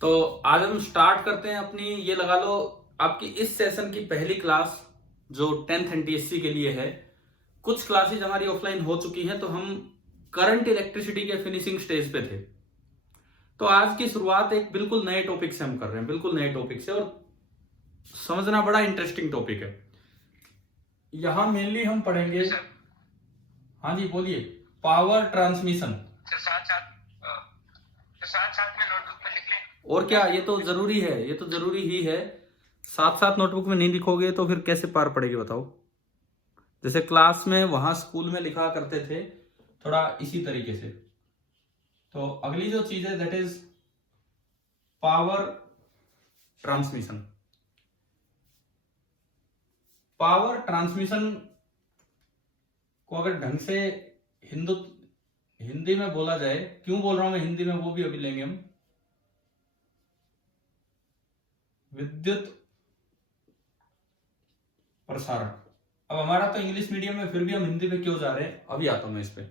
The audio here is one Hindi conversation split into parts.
तो आज हम स्टार्ट करते हैं अपनी, ये लगा लो आपकी इस सेशन की पहली क्लास जो 10th NTSC के लिए है। कुछ क्लासेज हमारी ऑफलाइन हो चुकी हैं, तो हम करंट इलेक्ट्रिसिटी के फिनिशिंग स्टेज पे थे। तो आज की शुरुआत एक बिल्कुल नए टॉपिक से हम कर रहे हैं, बिल्कुल नए टॉपिक से, और समझना बड़ा इंटरेस्टिंग टॉपिक है। यहां मेनली हम पढ़ेंगे। हाँ जी बोलिए। Power transmission. साथ साथ में नोटबुक में लिख लें। और क्या, ये तो जरूरी है, ये तो जरूरी ही है। साथ साथ नोटबुक में नहीं लिखोगे तो फिर कैसे पार पड़ेगी बताओ। जैसे क्लास में वहां स्कूल में लिखा करते थे, थोड़ा इसी तरीके से। तो अगली जो चीज है that is power transmission. Power transmission को अगर ढंग से हिंदी में बोला जाए, क्यों बोल रहा हूं मैं हिंदी में वो भी अभी लेंगे हम। विद्युत प्रसारण। अब हमारा तो इंग्लिश मीडियम में, फिर भी हम हिंदी पे क्यों जा रहे हैं, अभी आता हूं मैं इस पे।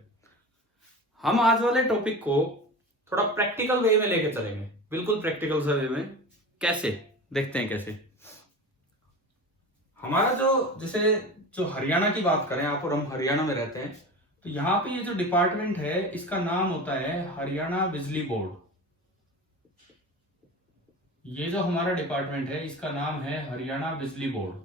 हम आज वाले टॉपिक को थोड़ा प्रैक्टिकल वे में लेके चलेंगे, बिल्कुल प्रैक्टिकल से वे में। कैसे, देखते हैं कैसे। हमारा जैसे जो हरियाणा की बात करें आप और हम हरियाणा में रहते हैं, तो यहाँ पे ये जो डिपार्टमेंट है इसका नाम होता है हरियाणा बिजली बोर्ड। ये जो हमारा डिपार्टमेंट है इसका नाम है हरियाणा बिजली बोर्ड।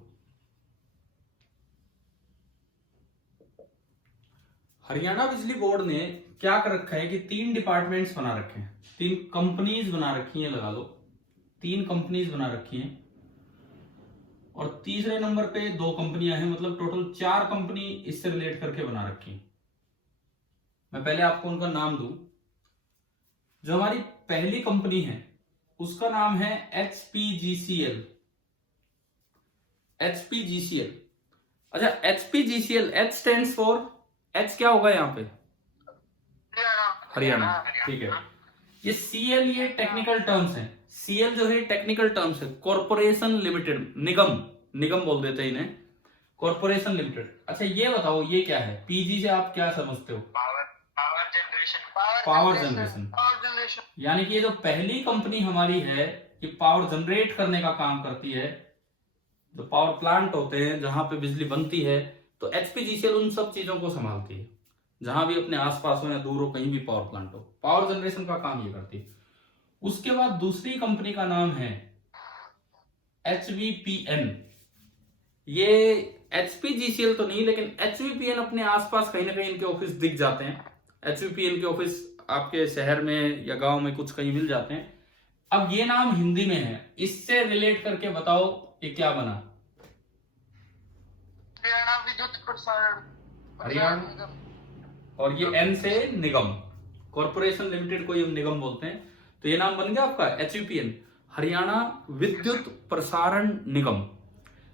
हरियाणा बिजली बोर्ड ने क्या कर रखा है कि 3 डिपार्टमेंट्स बना रखे हैं, 3 कंपनीज बना रखी हैं, लगा लो 3 कंपनीज बना रखी हैं। और तीसरे नंबर पे 2 कंपनियां हैं, मतलब टोटल 4 कंपनी इससे रिलेट करके बना रखी हैं। मैं पहले आपको उनका नाम दूं। जो हमारी पहली कंपनी है उसका नाम है HPGCL। HPGCL। अच्छा, HPGCL, H stands for, H क्या होगा यहाँ पे, हरियाणा, ठीक है। ये CL ये टेक्निकल टर्म्स हैं। CL जो है टेक्निकल टर्म्स है, कॉर्पोरेशन लिमिटेड, निगम, निगम बोल देते हैं इन्हें, कॉर्पोरेशन लिमिटेड। अच्छा ये बताओ ये क्या है, PG से आप क्या समझते हो? Power generation. Power generation. यानी कि ये जो पहली कंपनी हमारी है ये पावर जनरेट करने का काम करती है। जो पावर प्लांट होते हैं जहां पे बिजली बनती है, तो HPGCL उन सब चीजों को संभालती है। जहां भी अपने आसपास हो या दूर हो, कहीं भी पावर प्लांट हो, पावर जनरेशन का काम ये करती है। उसके बाद दूसरी कंपनी का नाम है HVPN। ये HPGCL तो नहीं, लेकिन HVPN अपने आसपास कहीं ना कहीं इनके ऑफिस दिख जाते हैं। HVPN के ऑफिस आपके शहर में या गांव में कुछ कहीं मिल जाते हैं। अब ये नाम हिंदी में है, इससे रिलेट करके बताओ ये क्या बना। हरियाणा विद्युत प्रसारण। हरियाणा, और ये N से निगम, कॉर्पोरेशन लिमिटेड को ये निगम बोलते हैं। तो ये नाम बन गया आपका HVPN, हरियाणा विद्युत प्रसारण निगम।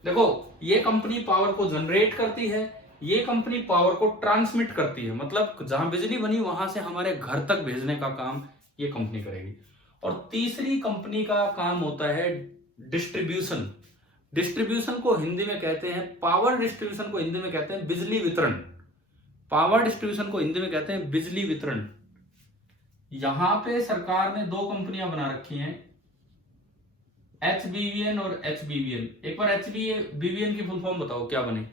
देखो ये कंपनी पावर को जनरेट करती है, ये कंपनी पावर को ट्रांसमिट करती है, मतलब जहां बिजली बनी वहां से हमारे घर तक भेजने का काम ये कंपनी करेगी। और तीसरी कंपनी का काम होता है डिस्ट्रीब्यूशन। डिस्ट्रीब्यूशन को हिंदी में कहते हैं, पावर डिस्ट्रीब्यूशन को हिंदी में कहते हैं बिजली वितरण। पावर डिस्ट्रीब्यूशन को हिंदी में कहते हैं बिजली वितरण। यहां पे सरकार ने 2 कंपनियां बना रखी हैं, HBVN और HBVN। एक बार HBVN की फुल फॉर्म बताओ क्या बने।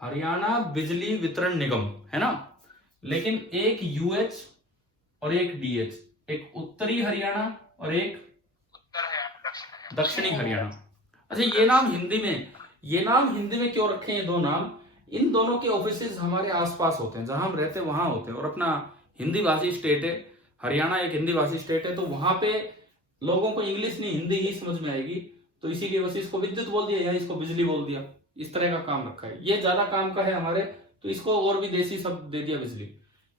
हरियाणा बिजली वितरण निगम, है ना। लेकिन एक UH और एक DH, एक उत्तरी हरियाणा और एक दक्षिणी हरियाणा। अच्छा ये नाम हिंदी में क्यों रखे हैं ये 2 नाम? इन दोनों के ऑफिसेज हमारे आसपास होते हैं, जहां हम रहते हैं वहां होते हैं। और अपना हिंदी भाषी स्टेट है हरियाणा, एक हिंदी भाषी स्टेट है, तो वहां पे लोगों को इंग्लिश नहीं हिंदी ही समझ में आएगी। तो इसी की वजह से इसको विद्युत बोल दिया या इसको बिजली बोल दिया, इस तरह का काम रखा है। ये ज्यादा काम का है हमारे, तो इसको और भी देसी शब्द दे दिया बिजली।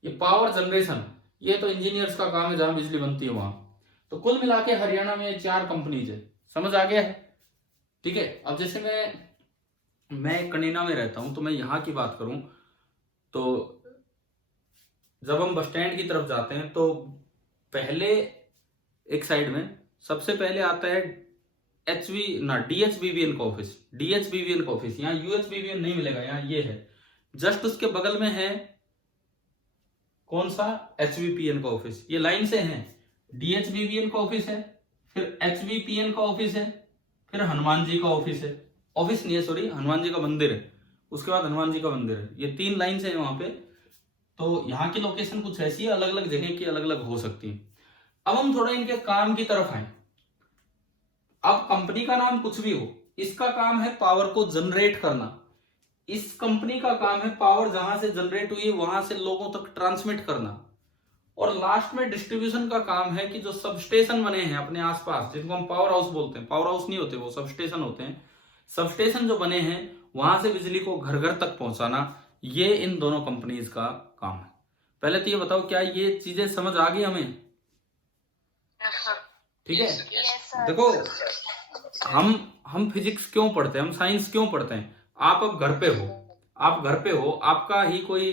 ये पावर जनरेशन, ये तो इंजीनियर्स का काम है, जहां बिजली बनती है वहां। तो कुल मिला के हरियाणा में 4 कंपनीज है, समझ आ गया है? ठीक है। अब जैसे मैं कनेना में रहता हूं, तो मैं यहाँ की बात करूं, तो जब हम बस स्टैंड की तरफ जाते हैं तो पहले एक साइड में सबसे पहले आता है DHBVN का ऑफिस। DHBVN का ऑफिस, यहाँ UHBVN नहीं मिलेगा, यहाँ ये है। जस्ट उसके बगल में है कौन सा? HVPN का ऑफिस। ये लाइन से है, DHVPN का ऑफिस है, फिर HVPN का ऑफिस है, फिर हनुमान जी का ऑफिस है। ऑफिस नहीं है, सॉरी, हनुमान जी का मंदिर है, उसके बाद हनुमान जी का मंदिर है। ये 3 लाइन से है वहां पे। तो यहाँ की लोकेशन कुछ ऐसी है, अलग अलग जगह की अलग अलग हो सकती है। अब हम थोड़ा इनके काम की तरफ आए। अब कंपनी का नाम कुछ भी हो, इसका काम है पावर को जनरेट करना। इस कंपनी का काम है पावर जहां से जनरेट हुई है वहां से लोगों तक ट्रांसमिट करना। और लास्ट में डिस्ट्रीब्यूशन का काम है कि जो सबस्टेशन बने हैं अपने आसपास, जिनको हम पावर हाउस बोलते हैं, पावर हाउस नहीं होते, वो सबस्टेशन होते हैं। सबस्टेशन जो बने हैं वहां से बिजली को घर घर तक पहुंचाना, ये इन दोनों कंपनीज का काम है। पहले तो ये बताओ, क्या ये चीजें समझ आ गई हमें? ठीक है। देखो, हम फिजिक्स क्यों पढ़ते हैं, हम साइंस क्यों पढ़ते हैं? आप अब घर पे हो, आपका ही कोई,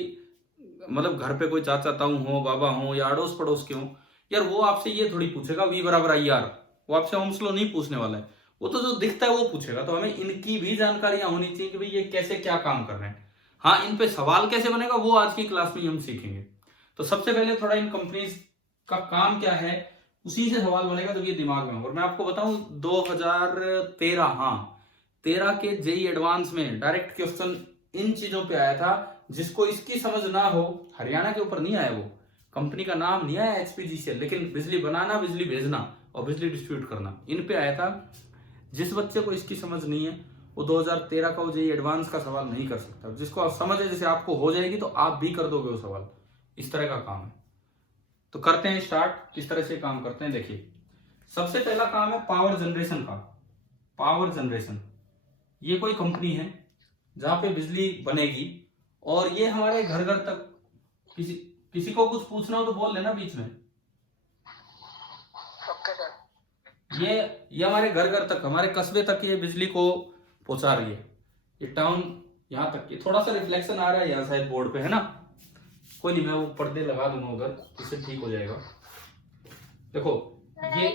मतलब घर पे कोई चाचा ताऊ हो, बाबा हो, या अड़ोस पड़ोस के हो, यार वो आपसे ये थोड़ी पूछेगा V बराबर IR, वो आपसे ओम्स लॉ नहीं पूछने वाला है। वो तो जो दिखता है वो पूछेगा। तो हमें इनकी भी जानकारियां होनी चाहिए कि भाई ये कैसे क्या काम कर रहे हैं। हाँ, इन पे सवाल कैसे बनेगा वो आज की क्लास में हम सीखेंगे। तो सबसे पहले थोड़ा इन कंपनीज का काम क्या है उसी से सवाल बनेगा, तो ये दिमाग में हो। और मैं आपको बताऊं 2013, हाँ 13 के जेई एडवांस में डायरेक्ट क्वेश्चन इन चीजों पे आया था। जिसको इसकी समझ ना हो, हरियाणा के ऊपर नहीं आया, वो कंपनी का नाम नहीं आया HPGCL, लेकिन बिजली बनाना, बिजली भेजना और बिजली डिस्ट्रीब्यूट करना, इन पे आया था। जिस बच्चे को इसकी समझ नहीं है वो 2013 का वो जेई एडवांस का सवाल नहीं कर सकता। जिसको आप समझ है, जैसे आपको हो जाएगी तो आप भी कर दोगे वो सवाल। इस तरह का काम है। तो करते हैं स्टार्ट, किस तरह से काम करते हैं। देखिए, सबसे पहला काम है पावर जनरेशन का। पावर जनरेशन, ये कोई कंपनी है जहां पे बिजली बनेगी और ये हमारे घर घर तक, किसी को कुछ पूछना हो तो बोल लेना बीच में। ये हमारे घर घर तक, हमारे कस्बे तक ये बिजली को पहुंचा रही है। ये टाउन यहाँ तक की, थोड़ा सा रिफ्लेक्शन आ रहा है यहाँ शायद बोर्ड पे, है ना? कोई नहीं, मैं वो पर्दे लगा दूंगा उधर, इससे ठीक हो जाएगा। देखो ये,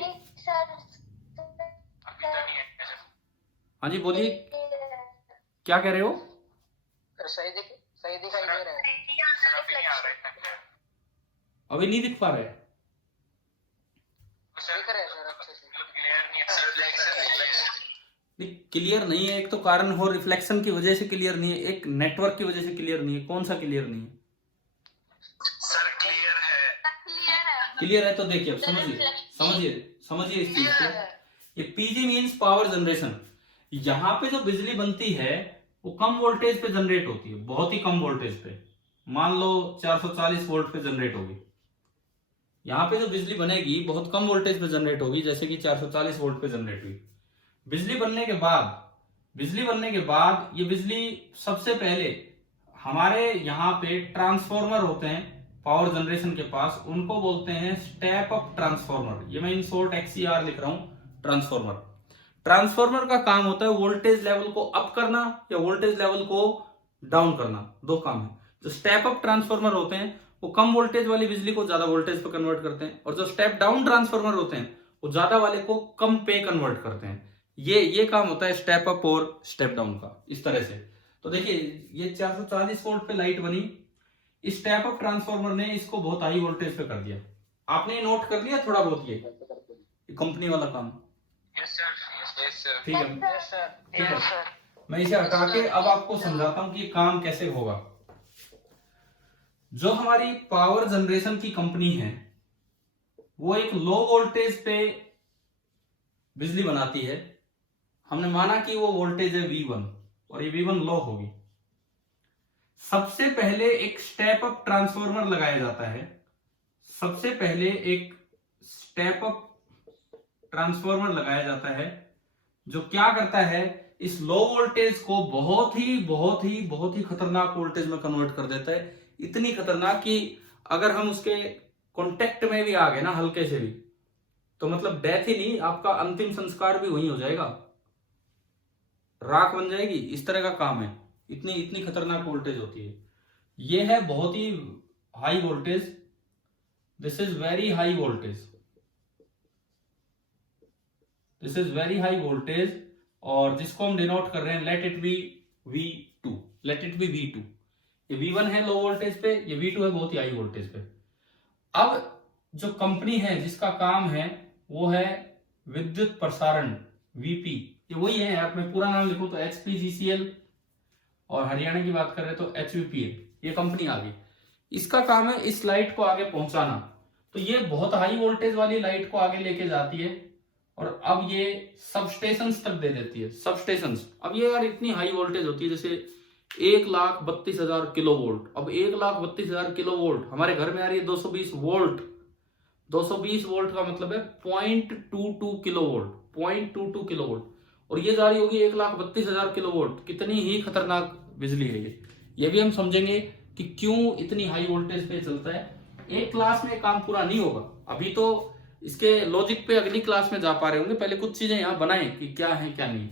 हाँ जी बोलिए, क्या कह रहे हो? सही दिखाई दे रहा है। अभी नहीं दिख पा रहा है? क्लियर नहीं है। एक तो कारण हो रिफ्लेक्शन की वजह से क्लियर नहीं है, एक नेटवर्क की वजह से क्लियर नहीं है। कौन सा क्लियर नहीं है? सर क्लियर है। क्लियर है तो देखिए, अब समझिए इस चीज को। ये पीजी मीन्स पावर जनरेशन। यहाँ पे जो बिजली बनती है वो कम वोल्टेज पे जनरेट होती है, बहुत ही कम वोल्टेज पे। मान लो 440 वोल्ट पे जनरेट होगी। यहाँ पे जो बिजली बनेगी बहुत कम वोल्टेज पे जनरेट होगी, जैसे कि 440 वोल्ट पे जनरेट हुई। बिजली बनने के बाद ये बिजली सबसे पहले हमारे यहाँ पे ट्रांसफॉर्मर होते हैं पावर जनरेशन के पास, उनको बोलते हैं स्टेप अप ट्रांसफॉर्मर। ये मैं इन शॉर्ट XCR लिख रहा हूं, ट्रांसफॉर्मर। ट्रांसफॉर्मर का काम होता है वोल्टेज लेवल को अप करना या वोल्टेज लेवल को डाउन करना, दो काम है। जो स्टेप अप ट्रांसफॉर्मर होते हैं वो कम वोल्टेज वाली बिजली को ज्यादा वोल्टेज पे कन्वर्ट करते हैं, और जो स्टेप डाउन ट्रांसफॉर्मर होते हैं वो ज्यादा वाले को कम पे कन्वर्ट करते हैं। ये काम होता है स्टेप अप और स्टेप डाउन का, इस तरह से। तो देखिए, ये 440 वोल्ट पे लाइट बनी, इस स्टेप अप ट्रांसफॉर्मर ने इसको बहुत हाई वोल्टेज पे कर दिया। आपने नोट कर लिया थोड़ा बहुत ये कंपनी वाला काम? ठीक है, मैं इसे हटा के अब आपको समझाता हूं कि ये काम कैसे होगा। जो हमारी पावर जनरेशन की कंपनी है वो एक लो वोल्टेज पे बिजली बनाती है। हमने माना कि वो वोल्टेज है V1 और ये V1 लो होगी। सबसे पहले एक स्टेप अप ट्रांसफॉर्मर लगाया जाता है। जो क्या करता है, इस लो वोल्टेज को बहुत ही खतरनाक वोल्टेज में कन्वर्ट कर देता है। इतनी खतरनाक कि अगर हम उसके कांटेक्ट में भी आ गए ना हल्के से भी, तो मतलब डेथ ही नहीं, आपका अंतिम संस्कार भी वहीं हो जाएगा, राख बन जाएगी। इस तरह का काम है। इतनी खतरनाक वोल्टेज होती है। ये है बहुत ही high voltage. This is very high voltage, और जिसको हम डिनोट कर रहे हैं लेट इट बी V2। ये V1 है लो वोल्टेज पे, ये V2 है बहुत ही हाई वोल्टेज पे। अब जो कंपनी है जिसका काम है वो है विद्युत प्रसारण, वीपी, ये वही है। आप मैं पूरा नाम लिखूं तो HPGCL, और हरियाणा की बात कर रहे तो HVPL, ये कंपनी आ गई। इसका काम है इस लाइट को आगे पहुंचाना। तो ये बहुत हाई वोल्टेज वाली लाइट को आगे लेके जाती है और अब ये सबस्टेशंस तक दे देती है। सबस्टेशंस, अब ये यार इतनी हाई वोल्टेज होती है, जैसे 1,32,000 किलो वोल्ट। अब 1,32,000 किलो वोल्ट हमारे घर में आ रही है 220 वोल्ट। 220 वोल्ट का मतलब है 0.22 किलो वोल्ट, 0.22 किलो वोल्ट, और ये जा रही होगी 1,32,000 किलो वोल्ट। कितनी ही खतरनाक बिजली है ये भी हम समझेंगे कि क्यों इतनी हाई वोल्टेज पे चलता है। एक क्लास में काम पूरा नहीं होगा, अभी तो इसके लॉजिक पे अगली क्लास में जा पा रहे होंगे। पहले कुछ चीजें यहां बनाएं कि क्या है क्या नहीं।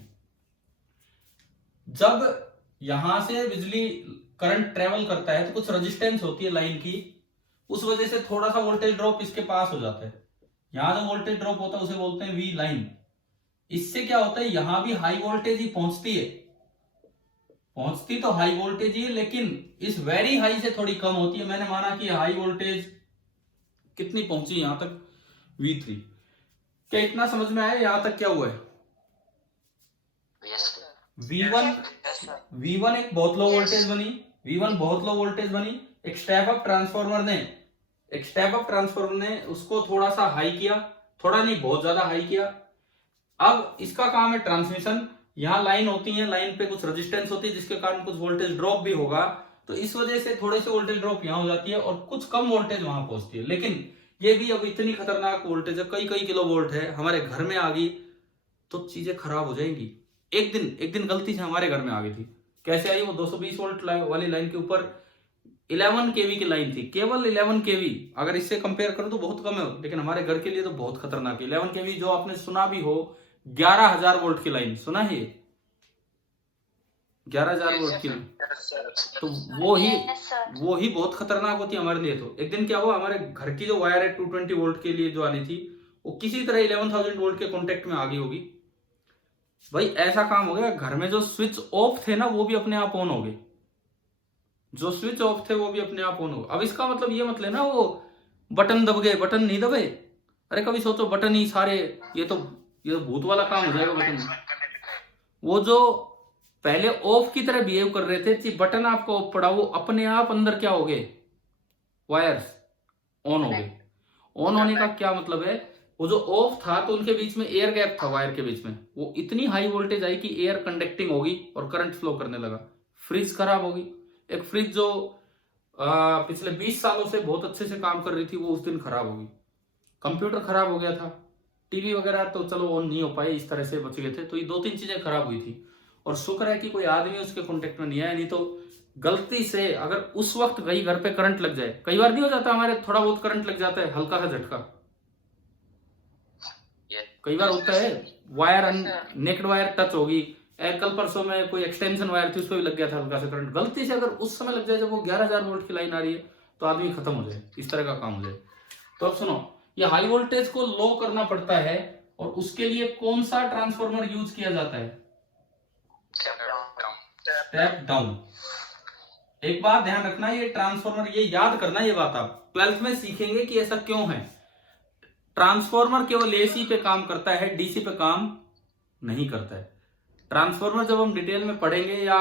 जब यहां से बिजली करंट ट्रेवल करता है तो कुछ रेजिस्टेंस होती है लाइन की, उस वजह से थोड़ा सा वोल्टेज ड्रॉप इसके पास हो जाता है। यहां जो वोल्टेज ड्रॉप होता है उसे बोलते हैं वी लाइन। इससे क्या होता है, यहां भी हाई वोल्टेज ही पहुंचती है, पहुंचती तो हाई वोल्टेज ही, लेकिन इस वेरी हाई से थोड़ी कम होती है। मैंने माना कि हाई वोल्टेज कितनी पहुंची यहां तक, V3। क्या इतना समझ में आया? यहां तक क्या हुआ है? V1 एक बहुत लो वोल्टेज बनी, V1 बहुत लो वोल्टेज बनी। एक स्टेप अप ट्रांसफार्मर ने उसको थोड़ा सा हाई किया, थोड़ा नहीं बहुत ज्यादा हाई किया। अब इसका काम है ट्रांसमिशन। यहाँ लाइन होती है, लाइन पे कुछ रेजिस्टेंस होती है जिसके कारण कुछ वोल्टेज ड्रॉप भी होगा, तो इस वजह से थोड़े से वोल्टेज ड्रॉप यहाँ हो जाती है और कुछ कम वोल्टेज वहां पहुंचती है। लेकिन ये भी अब इतनी खतरनाक वोल्टेज है, कई कई किलो वोल्ट है, हमारे घर में आ गई तो चीजें खराब हो जाएंगी। एक दिन गलती से हमारे घर में आ गई थी। कैसे आई? वो 220 वोल्ट वाली लाइन के ऊपर 11 केवी की लाइन थी, केवल 11 केवी। अगर इससे कंपेयर करो तो बहुत कम है, लेकिन हमारे घर के लिए तो बहुत खतरनाक है। 11 केवी जो आपने सुना भी हो, 11,000 वोल्ट की लाइन, सुना है? 11,000 वोल्ट की लाइन, तो वो ही बहुत खतरनाक होती है हमारे लिए। तो एक दिन क्या हुआ, हमारे घर की जो वायर है 220 वोल्ट के लिए जो आनी थी, वो किसी तरह 11,000 वोल्ट के कॉन्टेक्ट में आ गई होगी। भाई ऐसा काम हो गया, घर में जो स्विच ऑफ थे ना वो भी अपने आप ऑन हो गए, जो स्विच ऑफ थे वो भी अपने आप ऑन हो गए। अब इसका मतलब ये मत लेना वो बटन दब गए, बटन नहीं दबे। अरे कभी सोचो बटन ही सारे, ये तो भूत वाला काम हो जाएगा। बटन वो जो पहले ऑफ की तरह बिहेव कर रहे थे, बटन आपको ऑफ पड़ा, वो अपने आप अंदर क्या हो गए, वायर्स ऑन हो गए। ऑन होने का क्या मतलब है, वो जो ऑफ था तो उनके बीच में एयर गैप था, वायर के बीच में, वो इतनी हाई वोल्टेज आई कि एयर कंडक्टिंग होगी और करंट फ्लो करने लगा। फ्रिज खराब होगी। एक फ्रिज जो पिछले 20 सालों से बहुत अच्छे से काम कर रही थी, वो उस दिन खराब होगी। कंप्यूटर खराब हो गया था, टीवी वगैरह तो चलो ऑन नहीं हो पाए, इस तरह से बच गए थे। तो ये 2-3 चीजें खराब हुई थी और शुक्र है कि कोई आदमी उसके कॉन्टेक्ट में नहीं आया, नहीं तो गलती से अगर उस वक्त कहीं घर पे करंट लग जाए, कई बार नहीं हो जाता हमारे, थोड़ा बहुत करंट लग जाता है, हल्का सा झटका, कई बार होता है, वायर नेक्ड वायर टच होगी। कल परसों में कोई एक्सटेंशन वायर थी, उस पर भी लग गया था हल्का सा करंट। गलती से अगर उस समय लग जाए जब वो 11,000 वोल्ट की लाइन आ रही है, तो आदमी खत्म हो जाए, इस तरह का काम हो जाए। तो अब सुनो, ये हाई वोल्टेज को लो करना पड़ता है और उसके लिए कौन सा ट्रांसफार्मर यूज किया जाता है? Step down. एक बात ध्यान रखना, ये ट्रांसफार्मर, ये याद करना, ये बात आप 12th में सीखेंगे कि ऐसा क्यों है। ट्रांसफार्मर केवल एसी पे काम करता है, डीसी पे काम नहीं करता है। ट्रांसफार्मर जब हम डिटेल में पढ़ेंगे, या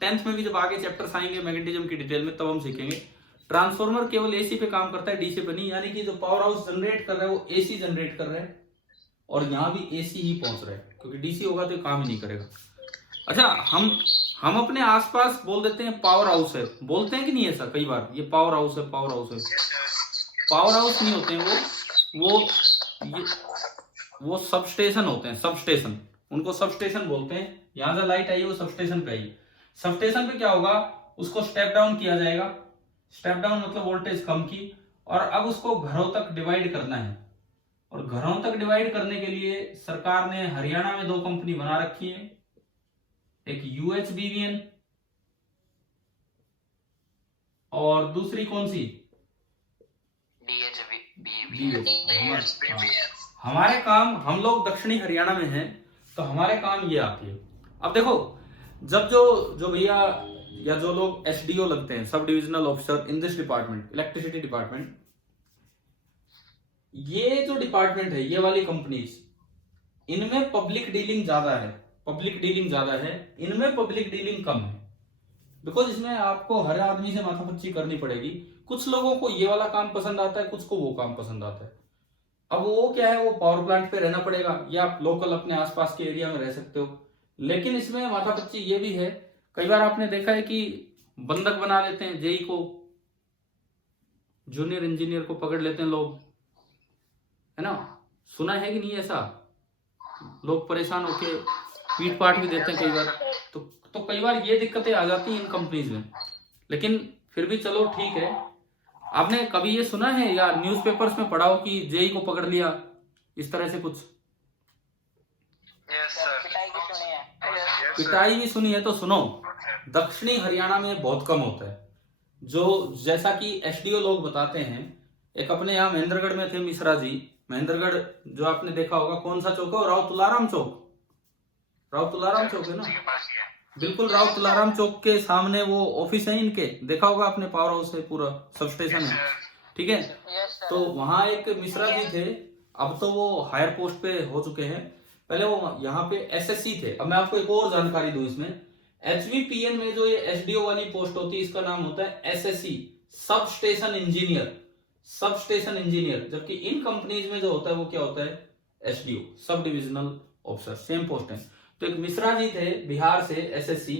10th में भी जब आगे चैप्टर्स आएंगे मैग्नेटिज्म की डिटेल में, तब हम सीखेंगे। ट्रांसफार्मर केवल एसी पे काम करता है, डीसी पे नहीं। यानी कि जो पावर हाउस जनरेट कर रहा है वो एसी जनरेट कर रहा है, और यहां भी एसी ही पहुंच रहा है, क्योंकि डीसी होगा तो काम ही नहीं करेगा। अच्छा, हम अपने आसपास बोल देते हैं पावर हाउस है, बोलते हैं कि नहीं ऐसा कई बार, ये पावर हाउस है, पावर हाउस है। पावर हाउस नहीं होते हैं वो सबस्टेशन होते हैं, सबस्टेशन, उनको सबस्टेशन बोलते हैं। यहां से लाइट आई है वो सबस्टेशन पे आई। सबस्टेशन पे क्या होगा, उसको स्टेप डाउन किया जाएगा। स्टेप डाउन मतलब वोल्टेज कम की, और अब उसको घरों तक डिवाइड करना है। और घरों तक डिवाइड करने के लिए सरकार ने हरियाणा में 2 कंपनी बना रखी है, एक UHBVN और दूसरी कौन सी, हमारे काम, हम लोग दक्षिणी हरियाणा में हैं, तो हमारे काम ये आती है। अब देखो, जब जो भैया या जो लोग SDO लगते हैं, sub divisional officer in this department, electricity department, ये जो डिपार्टमेंट है, ये वाली कंपनीज, इनमें पब्लिक डीलिंग ज्यादा है, इनमें पब्लिक डीलिंग कम है। बिकॉज इसमें आपको हर आदमी से माथापच्ची करनी पड़ेगी। कुछ लोगों को ये वाला काम पसंद आता है, कुछ को वो काम पसंद आता है। अब वो क्या है, वो पावर प्लांट पे रहना पड़ेगा, या आप लोकल अपने आसपास के एरिया में रह सकते हो। लेकिन इसमें माथापच्ची ये भी है, कई बार आपने देखा है कि बंधक बना लेते हैं जेई को, जूनियर इंजीनियर को पकड़ लेते हैं लोग, है ना, सुना है कि नहीं ऐसा? लोग परेशान होके पीट पाट भी देते हैं कई बार। तो कई बार ये दिक्कतें आ जाती हैं इन कंपनीज में। लेकिन फिर भी चलो ठीक है। आपने कभी ये सुना है या न्यूज़पेपर्स में पढ़ा हो कि जेई को पकड़ लिया, इस तरह से कुछ? यस सर, पिटाई की सुनी है। पिटाई भी सुनी है तो सुनो, दक्षिणी हरियाणा में बहुत कम होता है। जो जैसा कि एसडीओ लोग बताते हैं, एक अपने यहाँ महेंद्रगढ़ में थे मिश्रा जी। महेंद्रगढ़ जो आपने देखा होगा, कौन सा चौक है? राव तुलाराम चौक, राव तुलाराम चौक है ना, बिल्कुल राव तुलाराम चौक के सामने वो ऑफिस है इनके, देखा होगा आपने, पावर हाउस है, पूरा सब स्टेशन है, ठीक है। तो वहां एक मिश्रा जी थे, अब तो वो हायर पोस्ट पे हो चुके हैं, पहले वो यहाँ पे एसएससी थे। अब मैं आपको एक और जानकारी दूं इसमें, एचवीपीएन में जो ये एसडीओ वाली पोस्ट होती है, इसका नाम होता है SSC, sub station engineer, sub station engineer. जबकि इन कंपनीज में जो होता है वो क्या होता है? SDO, sub divisional officer, same post है। तो एक मिश्रा जी थे बिहार से, एसएससी।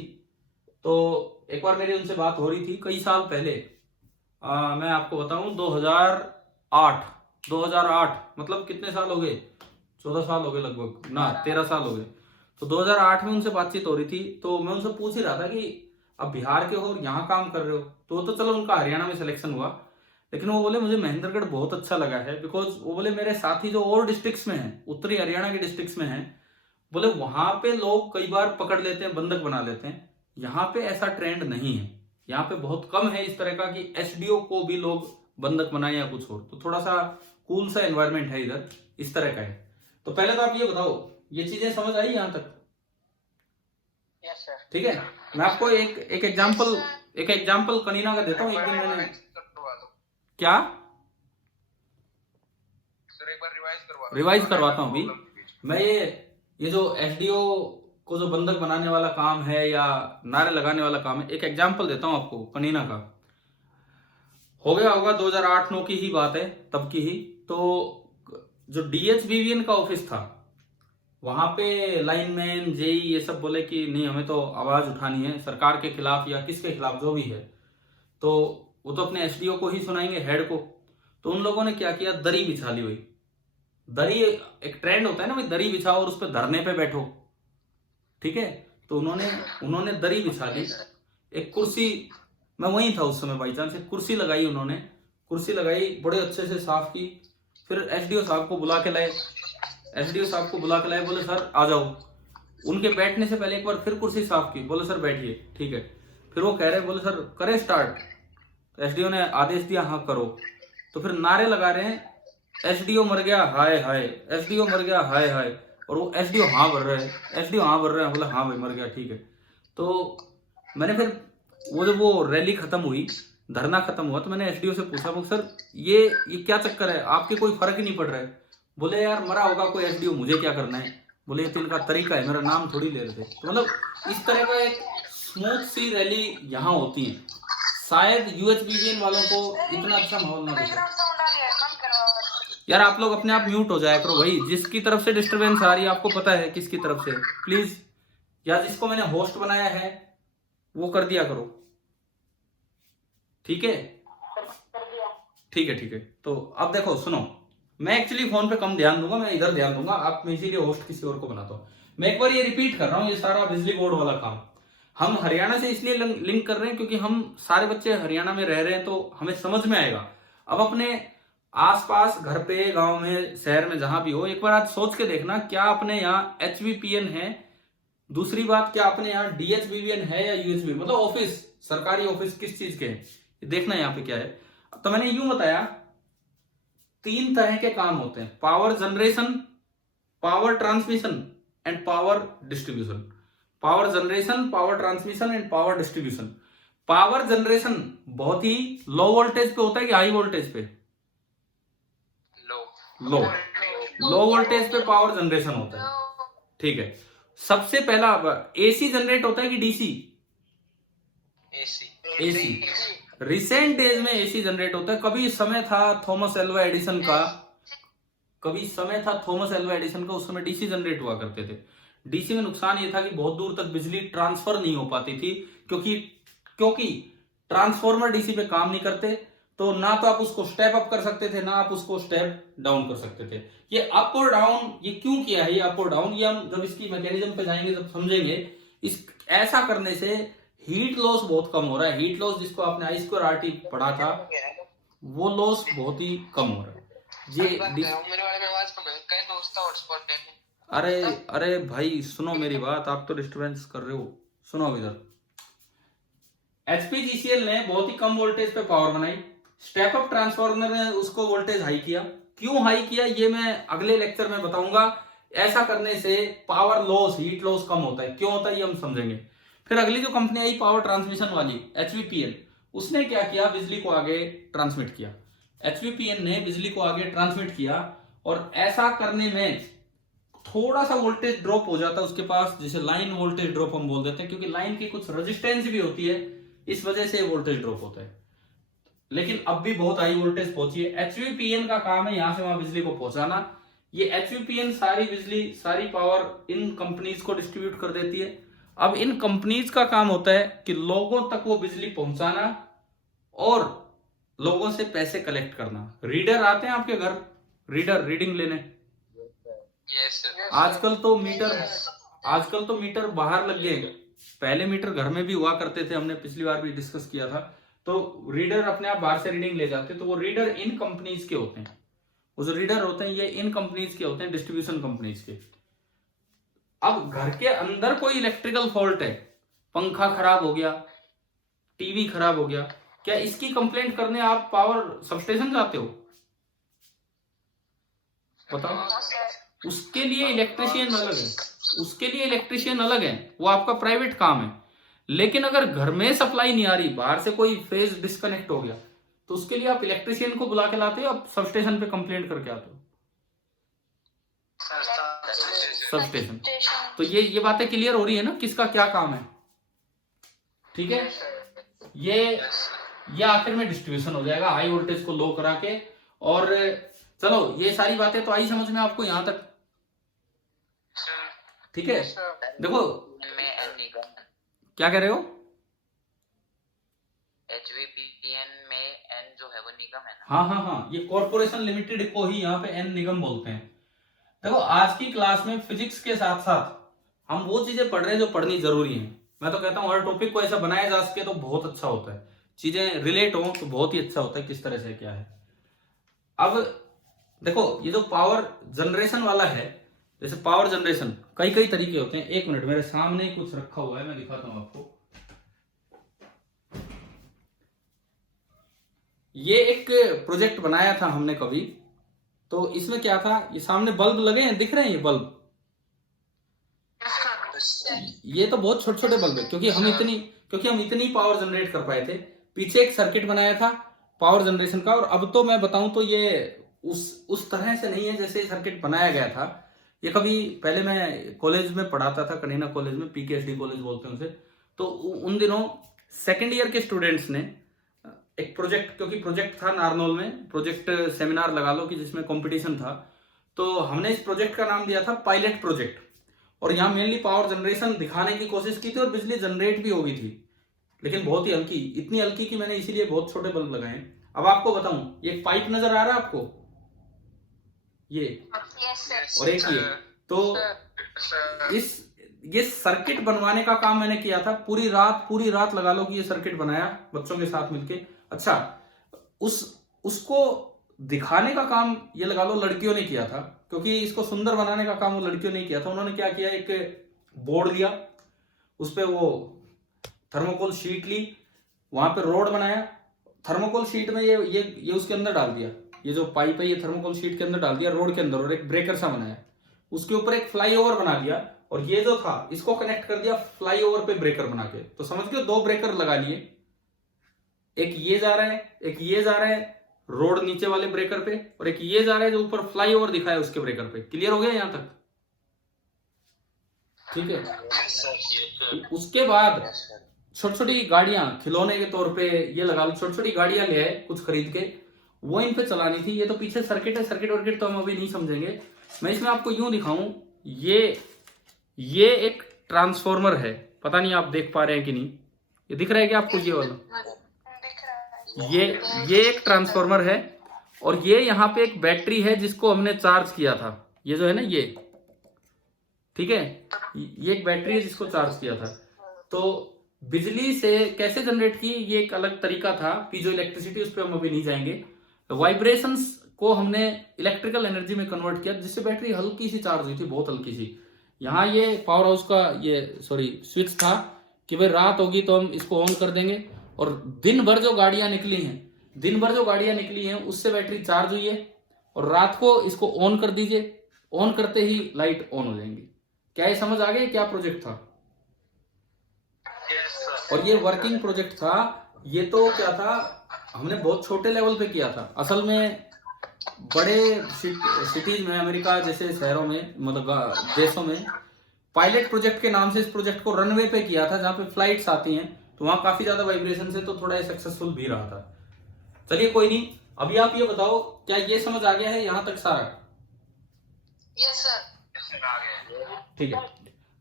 तो एक बार मेरी उनसे बात हो रही थी कई साल पहले, मैं आपको बताऊं 2008 मतलब कितने साल हो गए? 14 साल हो गए लगभग ना, 13 साल हो गए। तो 2008 में उनसे बातचीत हो रही थी, तो मैं उनसे पूछ ही रहा था कि अब बिहार के हो और यहाँ काम कर रहे हो, तो चलो उनका हरियाणा में सिलेक्शन हुआ। लेकिन वो बोले मुझे महेंद्रगढ़ बहुत अच्छा लगा है, बिकॉज वो बोले मेरे साथी जो और डिस्ट्रिक्ट्स में हैं, उत्तरी हरियाणा के डिस्ट्रिक्ट्स में हैं, बोले वहां पे लोग कई बार पकड़ लेते हैं, बंधक बना लेते हैं। यहाँ पे ऐसा ट्रेंड नहीं है, यहाँ पे बहुत कम है इस तरह का कि एसडीओ को भी लोग बंधक बनाए या कुछ और। तो थोड़ा सा कूल सा एनवायरनमेंट है इधर, इस तरह का है। तो पहले तो आप ये बताओ, ये चीजें समझ आई यहाँ तक? Yes sir. ठीक है, मैं आपको एक एग्जाम्पल कनीना का देता हूँ। एक दिन मैंने क्या सर एक बार रिवाइज करवाता हूँ अभी मैं। ये जो एसडीओ को जो बंधक बनाने वाला काम है या नारे लगाने वाला काम है, एक एग्जाम्पल देता हूँ आपको कनीना का। हो गया होगा 2008-9 की ही बात है, तब की ही। तो जो डीएचबीवीएन का ऑफिस था, वहां पे लाइनमैन जेई ये सब बोले कि नहीं, हमें तो आवाज उठानी है सरकार के खिलाफ या किसके खिलाफ जो भी है, तो वो तो अपने एसडीओ को ही सुनाएंगे, हेड को। तो उन लोगों ने क्या किया, दरी बिछा ली हुई। दरी, एक ट्रेंड होता है ना भाई, दरी बिछाओ और उस पर धरने पे बैठो, ठीक है। तो उन्होंने दरी बिछा ली, एक कुर्सी, मैं वहीं था उस समय बाई चांस, एक कुर्सी लगाई उन्होंने, कुर्सी लगाई, बड़े अच्छे से साफ की। फिर एसडीओ साहब को बुला के लाए, बोले सर आ जाओ। उनके बैठने से पहले एक बार फिर कुर्सी साफ की, बोले सर बैठिए, ठीक है। फिर वो कह रहे, बोले सर करें स्टार्ट? तो एसडीओ ने आदेश दिया, हाँ करो। तो फिर नारे लगा रहे हैं, एसडीओ मर गया हाय हाय, एसडीओ मर गया हाय हाय। और वो एसडीओ हाँ भर रहे हैं, बोला हाँ भाई मर गया, ठीक है। तो मैंने फिर जब वो रैली खत्म हुई, धरना खत्म हुआ, तो मैंने एसडीओ से पूछा, सर ये क्या चक्कर है, आपके कोई फर्क ही नहीं पड़ रहा है? बोले यार मरा होगा कोई एसडीओ, मुझे क्या करना है। बोले ये तो इनका तरीका है, मेरा नाम थोड़ी ले रहे थे। तो मतलब इस तरह का एक स्मूथ सी रैली यहाँ होती है। शायद यूएचबीवीएन वालों को इतना अच्छा माहौल ना दिखे। यार आप लोग अपने आप म्यूट हो जाया करो भाई, जिसकी तरफ से डिस्टरबेंस आ रही है आपको पता है किसकी तरफ से, प्लीज। या जिसको मैंने होस्ट बनाया है वो कर दिया करो, ठीक है? ठीक है। तो अब देखो सुनो, मैं एक्चुअली फोन पे कम ध्यान दूंगा, मैं इधर ध्यान दूंगा, आप मैं इसीलिए होस्ट किसी और को बनाता हूं। मैं एक बार ये रिपीट कर रहा हूं, ये सारा बिजली बोर्ड वाला काम हम हरियाणा से इसलिए लिंक कर रहे हैं क्योंकि हम सारे बच्चे हरियाणा में रह रहे हैं, तो हमें समझ में आएगा। अब अपने आसपास, घर पे, गांव में, शहर में, जहां भी हो, एक बार आज सोच के देखना, क्या अपने यहाँ एचवीपीएन है? दूसरी बात, क्या अपने यहाँ डीएचबीवीएन है या यूएचबी, मतलब ऑफिस, सरकारी ऑफिस किस चीज के हैं, देखना यहाँ पे क्या है। तो मैंने यूं बताया, 3 तरह के काम होते हैं, power generation, power transmission and power distribution. Power generation, power transmission and power distribution. Power generation बहुत ही लो वोल्टेज पे होता है कि हाई वोल्टेज पे? लो लो वोल्टेज पे पावर जनरेशन होता है, ठीक है। सबसे पहला एसी जनरेट होता है कि डीसी? एसी। रिसेंट डेज में एसी जनरेट होता है। कभी समय था थॉमस एल्वा एडिसन का, उस समय डीसी जनरेट हुआ करते थे। डीसी में नुकसान ये था कि बहुत दूर तक बिजली ट्रांसफर नहीं हो पाती थी, क्योंकि ट्रांसफॉर्मर डीसी पे काम नहीं करते, तो ना तो आप उसको स्टेप अप कर सकते थे, ना आप उसको स्टेप डाउन कर सकते थे। ये अप और डाउन ये क्यों किया है, ये अप और डाउन, ये हम जब इसकी मैकेनिज्म पे जाएंगे जब समझेंगे। इस ऐसा करने से हीट लॉस बहुत कम हो रहा है। हीट लॉस जिसको आपने I2RT पढ़ा था, वो लॉस बहुत ही कम हो रहा है। ये मेरे वाले में आवाज कम है, कई दोस्त हॉटस्पॉट देने। अरे भाई सुनो मेरी बात, आप तो डिस्टरबेंस कर रहे हो। सुनो अब इधर, HPGCL ने बहुत ही कम वोल्टेज पे पावर बनाई। स्टेप अप ट्रांसफार्मर ने उसको वोल्टेज हाई किया। क्यों हाई किया ये मैं अगले लेक्चर में बताऊंगा। ऐसा करने से पावर लॉस, हीट लॉस कम होता है। क्यों होता है ये हम समझेंगे। फिर अगली जो कंपनी आई पावर ट्रांसमिशन वाली HVPN, उसने क्या किया, बिजली को आगे ट्रांसमिट किया। HVPN ने बिजली को आगे ट्रांसमिट किया, और ऐसा करने में थोड़ा सा वोल्टेज ड्रॉप हो जाता है उसके पास, जिसे लाइन वोल्टेज ड्रॉप हम बोल देते हैं, क्योंकि लाइन की कुछ रेजिस्टेंस भी होती है, इस वजह से वोल्टेज ड्रॉप होता है। लेकिन अब भी बहुत हाई वोल्टेज पहुंची है। HVPN का काम है यहां से वहां बिजली को पहुंचाना। ये HVPN सारी बिजली, सारी पावर इन कंपनीज को डिस्ट्रीब्यूट कर देती है। अब इन कंपनीज का काम होता है कि लोगों तक वो बिजली पहुंचाना और लोगों से पैसे कलेक्ट करना। रीडर आते हैं आपके घर, रीडिंग लेने। आजकल तो मीटर बाहर लग गए। पहले मीटर घर में भी हुआ करते थे, हमने पिछली बार भी डिस्कस किया था। तो रीडर अपने आप बाहर से रीडिंग ले जाते, तो वो रीडर इन कंपनीज के होते हैं। वो जो रीडर होते हैं ये इन कंपनीज के होते हैं, डिस्ट्रीब्यूशन कंपनीज के। अब घर के अंदर कोई इलेक्ट्रिकल फॉल्ट है, पंखा खराब हो गया, टीवी खराब हो गया, क्या इसकी कंप्लेंट करने आप पावर सबस्टेशन जाते हो? बताओ। उसके लिए इलेक्ट्रिशियन अलग है, वो आपका प्राइवेट काम है। लेकिन अगर घर में सप्लाई नहीं आ रही, बाहर से कोई फेज डिस्कनेक्ट हो गया, तो उसके लिए आप इलेक्ट्रिशियन को बुला के लाते हो, आप सबस्टेशन पे कंप्लेंट करके आते हो। सबस्टेशन। तो ये बातें क्लियर हो रही है ना, किसका क्या काम है, ठीक है। ये आखिर में डिस्ट्रीब्यूशन हो जाएगा, हाई वोल्टेज को लो करा के। और चलो ये सारी बातें तो आई समझ में आपको यहां तक, ठीक है। देखो क्या कह रहे हो, HVPN में N जो है वो निगम है ना? हाँ, ये कॉर्पोरेशन लिमिटेड को ही यहाँ पे N निगम बोलते हैं। देखो आज की क्लास में फिजिक्स के साथ साथ हम वो चीजें पढ़ रहे हैं जो पढ़नी जरूरी है। मैं तो कहता हूँ हर टॉपिक को ऐसा बनाया जा सके तो बहुत अच्छा होता है, चीजें रिलेट हो तो बहुत ही अच्छा होता है, किस तरह से क्या है। अब देखो ये जो पावर जनरेशन वाला है, जैसे पावर जनरेशन कई तरीके होते हैं। एक मिनट, मेरे सामने कुछ रखा हुआ है, मैं दिखाता हूं आपको। ये एक प्रोजेक्ट बनाया था हमने कभी, तो इसमें क्या था, ये सामने बल्ब लगे हैं, दिख रहे हैं ये बल्ब? ये तो बहुत छोटे छोटे बल्ब है, क्योंकि हम इतनी पावर जनरेट कर पाए थे। पीछे एक सर्किट बनाया था पावर जनरेशन का, और अब तो मैं बताऊं तो ये उस तरह से नहीं है जैसे सर्किट बनाया गया था। ये कभी पहले मैं कॉलेज में पढ़ाता था, कनीना कॉलेज में, PKSD कॉलेज बोलते हैं उसे। तो उन दिनों सेकेंड ईयर के स्टूडेंट्स ने एक प्रोजेक्ट, क्योंकि प्रोजेक्ट था नारनौल में, प्रोजेक्ट सेमिनार लगा लो कि जिसमें कंपटीशन था, तो हमने इस प्रोजेक्ट का नाम दिया था पायलट प्रोजेक्ट। और यहाँ मेनली पावर जनरेशन दिखाने की कोशिश की थी, और बिजली जनरेट भी हो गई थी, लेकिन बहुत ही हल्की, इतनी हल्की कि मैंने इसीलिए बहुत छोटे बल्ब लगाए। अब आपको बताऊं, ये पाइप नजर आ रहा है आपको, ये और एक ये, तो ये सर्किट बनवाने का काम मैंने किया था। पूरी रात लगा लो कि ये सर्किट बनाया बच्चों के साथ मिलके। अच्छा, उसको दिखाने का काम ये लगा लो लड़कियों ने किया था, क्योंकि इसको सुंदर बनाने का काम वो लड़कियों ने किया था। उन्होंने क्या किया, एक बोर्ड लिया, उस पर वो थर्मोकोल शीट ली, वहां पे रोड बनाया, थर्मोकोल शीट में ये उसके अंदर डाल दिया, ये जो पाइप है ये थर्मोकोल शीट के अंदर डाल दिया, रोड के अंदर, और एक ब्रेकर सा बनाया, उसके ऊपर एक फ्लाईओवर बना दिया, और ये जो था इसको कनेक्ट कर दिया फ्लाईओवर पे ब्रेकर बना के। तो समझ गए, 2 ब्रेकर लगा लिए, एक ये जा रहा है, एक ये जा रहा है, रोड नीचे वाले ब्रेकर पे, और एक ये जा रहा है जो ऊपर फ्लाईओवर दिखा है उसके ब्रेकर पे। क्लियर हो गया यहां तक? ठीक है। उसके बाद छोटी छोटी गाड़ियां खिलौने के तौर पे ये लगा लो, छोटी छोटी गाड़ियां ले आए कुछ खरीद के, वो इन पे चलानी थी। ये तो पीछे सर्किट है, सर्किट वर्किट तो हम अभी नहीं समझेंगे। मैं इसमें आपको यूं दिखाऊं, ये एक ट्रांसफॉर्मर है, पता नहीं आप देख पा रहे हैं कि नहीं, ये दिख रहा है क्या आपको? ये वाला दिख रहा है। ये एक ट्रांसफॉर्मर है, और ये यहाँ पे एक बैटरी है जिसको हमने चार्ज किया था। ये जो है ना ये, ठीक है, ये एक बैटरी है जिसको चार्ज किया था। तो बिजली से कैसे जनरेट की, ये एक अलग तरीका था, पीजो इलेक्ट्रिसिटी, उस पर हम अभी नहीं जाएंगे। वाइब्रेशंस को हमने इलेक्ट्रिकल एनर्जी में कन्वर्ट किया, जिससे बैटरी हल्की सी चार्ज हुई थी, बहुत हल्की सी। यहाँ ये पावर हाउस का ये स्विच था कि भाई रात होगी तो हम इसको ऑन कर देंगे, और दिन भर जो गाड़ियां निकली हैं उससे बैटरी चार्ज हुई है, और रात को इसको ऑन कर दीजिए, ऑन करते ही लाइट ऑन हो जाएंगी। क्या ये समझ आ गया क्या प्रोजेक्ट था? और ये वर्किंग प्रोजेक्ट था। ये तो क्या था, हमने बहुत छोटे लेवल पे किया था। असल में बड़े सिटीज में, अमेरिका जैसे शहरों में, मतलब देशों में, पायलट प्रोजेक्ट के नाम से इस प्रोजेक्ट को रनवे पे किया था, जहां पे फ्लाइट्स आती हैं, तो वहां काफी ज्यादा वाइब्रेशन से तो थोड़ा सक्सेसफुल भी रहा था। चलिए कोई नहीं, अभी आप ये बताओ, क्या ये समझ आ गया है यहां तक सारा? Yes sir. ठीक है।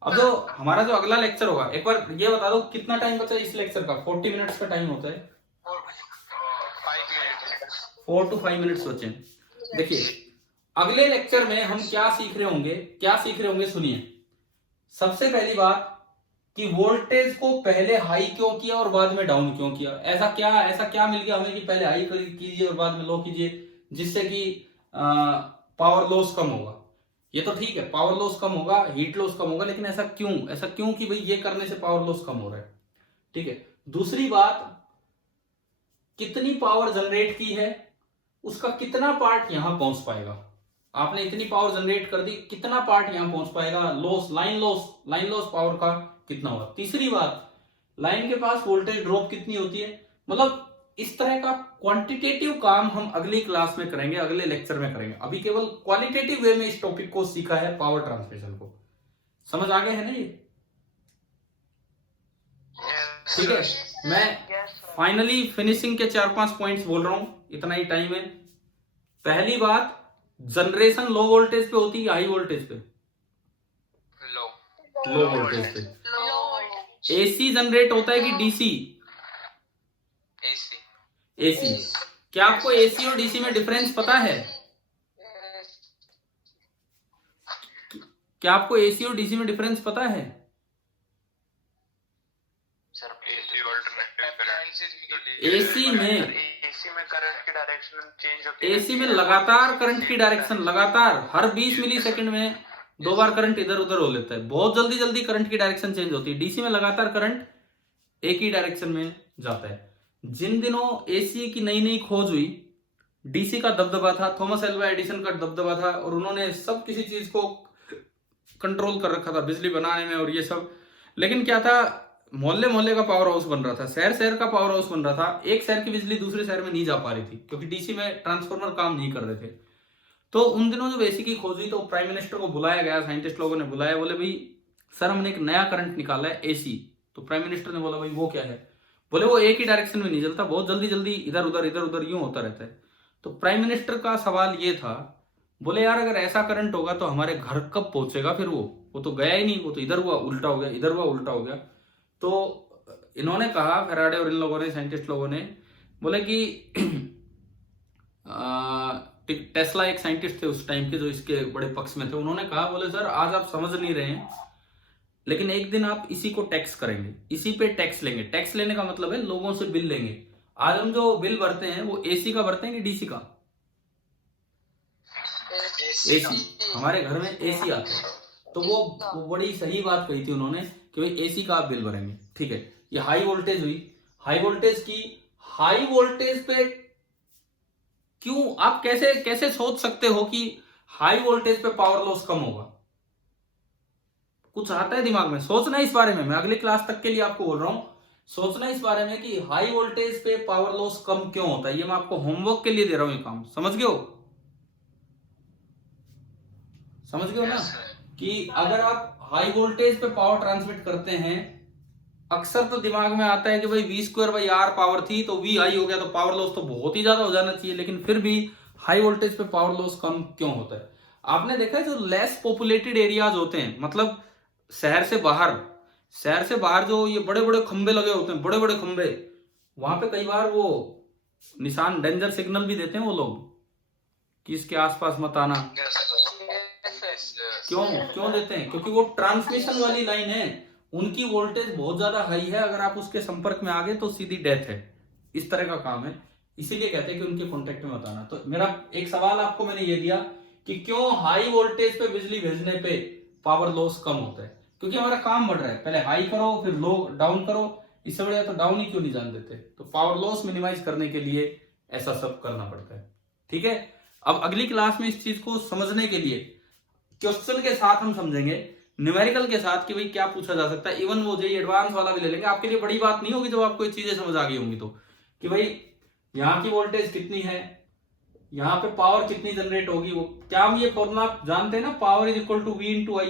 अब जो हमारा जो अगला लेक्चर होगा, एक बार ये बता दो कितना टाइम बचा इस लेक्चर का? 40 मिनट्स का टाइम होता है, 4 to 5 मिनट्स बचे। देखिए अगले लेक्चर में हम क्या सीख रहे होंगे, सुनिए। सबसे पहली बात कि वोल्टेज को पहले हाई क्यों किया और बाद में डाउन क्यों किया? ऐसा क्या मिल गया हमें कि पहले हाई कीजिए और बाद में लो कीजिए, जिससे कि पावर लॉस कम होगा। ये तो ठीक है, पावर लॉस कम होगा, हीट लॉस कम होगा, लेकिन ऐसा क्यों कि भाई ये करने से पावर लॉस कम हो रहा है। ठीक है। दूसरी बात, कितनी पावर जनरेट की है, उसका कितना पार्ट यहां पहुंच पाएगा। आपने इतनी पावर जनरेट कर दी, कितना पार्ट यहां पहुंच पाएगा, लाइन लॉस पावर का कितना होगा। तीसरी बात, लाइन के पास वोल्टेज ड्रॉप कितनी होती है। मतलब इस तरह का क्वांटिटेटिव काम हम अगली क्लास में करेंगे, अगले लेक्चर में करेंगे। अभी केवल क्वालिटेटिव वे में इस टॉपिक को सीखा है, पावर ट्रांसमिशन को। समझ आ गया है ना ये? ठीक है। मैं फाइनली फिनिशिंग के 4-5 पॉइंट्स बोल रहा हूं, इतना ही टाइम है। पहली बात, जनरेशन लो वोल्टेज पे होती है, हाई वोल्टेज पे? लो वोल्टेज पे। एसी जनरेट होता है कि डीसी? एसी। क्या आपको एसी और डीसी में डिफरेंस पता है? क्या आपको एसी और डीसी में डिफरेंस पता है? एसी में करंट की डायरेक्शन चेंज होती है। एसी में लगातार करंट की डायरेक्शन, लगातार हर 20 मिली सेकेंड में 2 बार करंट इधर उधर हो लेता है, बहुत जल्दी जल्दी करंट की डायरेक्शन चेंज होती है। डीसी में लगातार करंट एक ही डायरेक्शन में जाता है। जिन दिनों एसी की नई नई खोज हुई, डीसी का दबदबा था, थॉमस एल्वा एडिसन का दबदबा था, और उन्होंने सब किसी चीज को कंट्रोल कर रखा था बिजली बनाने में और ये सब। लेकिन क्या था, मोहल्ले मोहल्ले का पावर हाउस बन रहा था, शहर शहर का पावर हाउस बन रहा था। एक शहर की बिजली दूसरे शहर में नहीं जा पा रही थी, क्योंकि डीसी में ट्रांसफार्मर काम नहीं कर रहे थे। तो उन दिनों जब एसी की खोज हुई, तो प्राइम मिनिस्टर को बुलाया गया, साइंटिस्ट लोगों ने बुलाया, बोले भाई सर हमने एक नया करंट निकाला है, एसी। तो प्राइम मिनिस्टर ने बोला भाई वो क्या है? बोले वो एक ही डायरेक्शन में नहीं चलता, बहुत जल्दी जल्दी इधर उधर यूं होता रहता है। तो प्राइम मिनिस्टर का सवाल ये था, बोले यार अगर ऐसा करंट होगा तो हमारे घर कब पहुंचेगा फिर? वो तो गया ही नहीं, वो तो इधर हुआ उल्टा हो गया, इधर हुआ उल्टा हो गया। तो इन्होंने कहा, फैराडे और इन लोगों ने, साइंटिस्ट लोगों ने, बोले कि टेस्ला एक साइंटिस्ट थे उस टाइम के जो इसके बड़े पक्ष में थे, उन्होंने कहा, बोले सर आज आप समझ नहीं रहे हैं, लेकिन एक दिन आप इसी को टैक्स करेंगे, इसी पे टैक्स लेंगे। टैक्स लेने का मतलब है लोगों से बिल लेंगे। आज हम जो बिल भरते हैं वो एसी का भरते हैं कि डीसी का? एसी। हमारे घर में एसी आता है। तो वो बड़ी सही बात कही थी उन्होंने कि भाई एसी का आप बिल भरेंगे। ठीक है, ये हाई वोल्टेज हुई। हाई वोल्टेज की, हाई वोल्टेज पे क्यों, आप कैसे सोच सकते हो कि हाई वोल्टेज पे पावर लॉस कम होगा? कुछ आता है दिमाग में? सोचना इस बारे में, मैं अगली क्लास तक के लिए आपको बोल रहा हूं सोचना इस बारे में कि हाई वोल्टेज पे पावर लॉस कम क्यों होता है। ये मैं आपको होमवर्क के लिए दे रहा हूं, ये काम समझ गए हो? समझ गए हो ना कि अगर आप हाई वोल्टेज पे पावर ट्रांसमिट करते हैं, अक्सर तो दिमाग में आता है कि भाई V²/R पावर थी तो V हाई हो गया तो पावर लॉस तो बहुत ही ज्यादा हो जाना चाहिए, लेकिन फिर भी हाई वोल्टेज पे पावर लॉस कम क्यों होता है? आपने देखा है जो लेस पॉपुलेटेड एरियाज होते हैं, मतलब शहर से बाहर जो ये बड़े बड़े खंबे लगे होते हैं, बड़े बड़े खंबे, वहां पे कई बार वो निशान डेंजर सिग्नल भी देते हैं वो लोग कि इसके आसपास मत आना। क्यों देते हैं? क्योंकि वो ट्रांसमिशन वाली लाइन है, उनकी वोल्टेज बहुत ज्यादा हाई है, अगर आप उसके संपर्क में आ गए तो सीधी डेथ है। इस तरह का काम है, इसीलिए कहते हैं कि उनके कॉन्टेक्ट में मत आना। तो मेरा एक सवाल आपको मैंने ये दिया कि क्यों हाई वोल्टेज पे बिजली भेजने पे पावर लॉस कम होता है? क्योंकि हमारा काम बढ़ रहा है, पहले हाई करो फिर लो डाउन करो, इससे बढ़िया तो डाउन ही क्यों नहीं जान देते? तो पावर लॉस मिनिमाइज करने के लिए ऐसा सब करना पड़ता है। ठीक है, अब अगली क्लास में इस चीज को समझने के लिए क्वेश्चन के साथ हम समझेंगे, न्यूमेरिकल के साथ कि भाई क्या पूछा जा सकता है। इवन वो जो एडवांस वाला भी ले लेंगे, आपके लिए बड़ी बात नहीं होगी जब आपको ये चीजें समझ आ गई होंगी तो, कि भाई यहाँ की वोल्टेज कितनी है, यहाँ पे पावर कितनी जनरेट होगी, वो क्या हम ये फॉर्मूला आप जानते हैं ना, power is equal to V × I।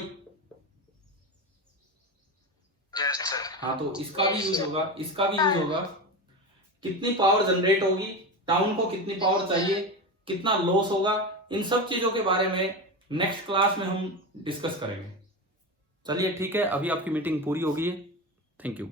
हाँ, तो इसका भी यूज होगा, कितनी पावर जनरेट होगी, टाउन को कितनी पावर चाहिए, कितना लॉस होगा, इन सब चीजों के बारे में नेक्स्ट क्लास में हम डिस्कस करेंगे। चलिए ठीक है, अभी आपकी मीटिंग पूरी हो गई है। Thank you.